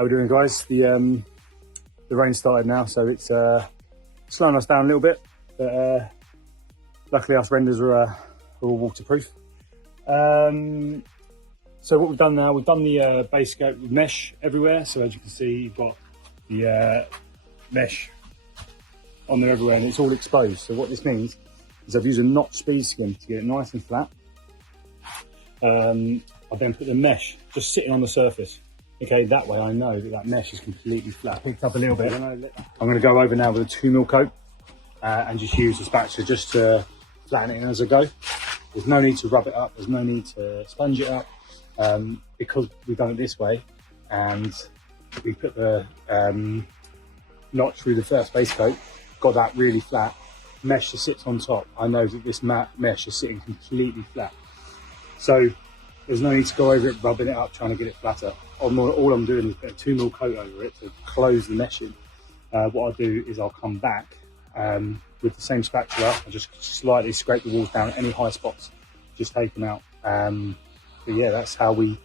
How we doing, guys? The rain started now, so it's slowing us down a little bit, but luckily us renders are all waterproof. So what we've done now, we've done the Basecoat Mesh everywhere. So as you can see, you've got the mesh on there everywhere, and it's all exposed. So what this means is I've used a notch speed skim to get it nice and flat. I then put the mesh just sitting on the surface. Okay, that way I know that mesh is completely flat. Picked up a little bit. I'm going to go over now with a 2mm coat and just use the spatula just to flatten it in as I go. There's no need to rub it up. There's no need to sponge it up because we've done it this way, and we put the notch through the first base coat, got that really flat. Mesh just sits on top. I know that this mesh is sitting completely flat. So there's no need to go over it, rubbing it up, trying to get it flatter. All I'm doing is put a 2mm coat over it to close the mesh in. What I'll do is I'll come back with the same spatula. I'll just slightly scrape the walls down, any high spots, just take them out. But yeah, that's how we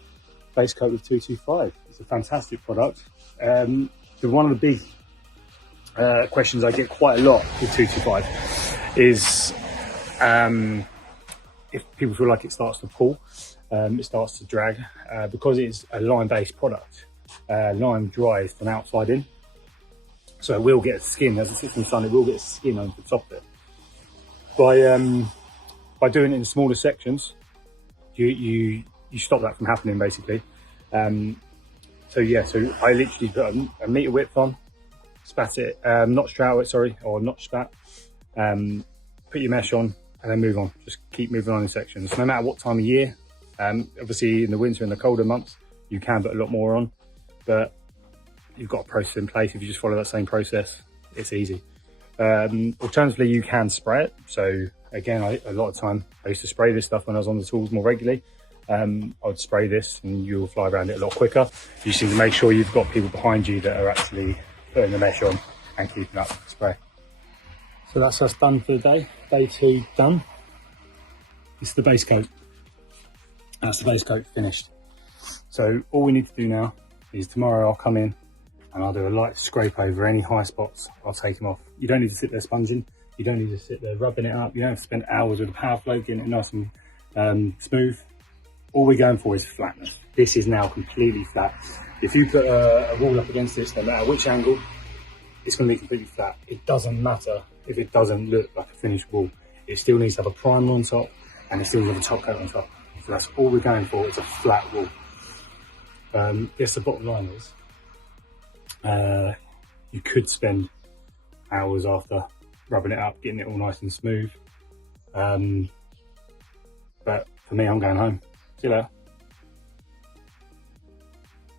base coat with 225. It's a fantastic product. One of the big questions I get quite a lot with 225 is if people feel like it starts to pull, it starts to drag, because it's a lime-based product. Lime dries from outside in, so it will get skin as it sits in the sun. It will get skin on the top of it. By doing it in smaller sections, you stop that from happening, basically. So yeah, so I literally put a metre width on, spat it, notched out it, sorry, or notch spat. Put your mesh on, and then move on. Just keep moving on in sections. No matter what time of year. Obviously in the winter and the colder months, you can put a lot more on, but you've got a process in place. If you just follow that same process, it's easy. Alternatively, you can spray it. So again, a lot of time I used to spray this stuff when I was on the tools more regularly. I would spray this and you'll fly around it a lot quicker. You just need to make sure you've got people behind you that are actually putting the mesh on and keeping up the spray. So that's us done for the day. Day 2 done. It's the base coat. That's the base coat finished. So all we need to do now is tomorrow I'll come in and I'll do a light scrape over any high spots. I'll take them off. You don't need to sit there sponging. You don't need to sit there rubbing it up. You don't have to spend hours with a power flow getting it nice and smooth. All we're going for is flatness. This is now completely flat. If you put a wall up against this, no matter which angle, it's going to be completely flat. It doesn't matter if it doesn't look like a finished wall. It still needs to have a primer on top, and it still needs to have a top coat on top. So that's all we're going for, is a flat wall. Yes, the bottom line is, you could spend hours after rubbing it up, getting it all nice and smooth. But for me, I'm going home. See you later.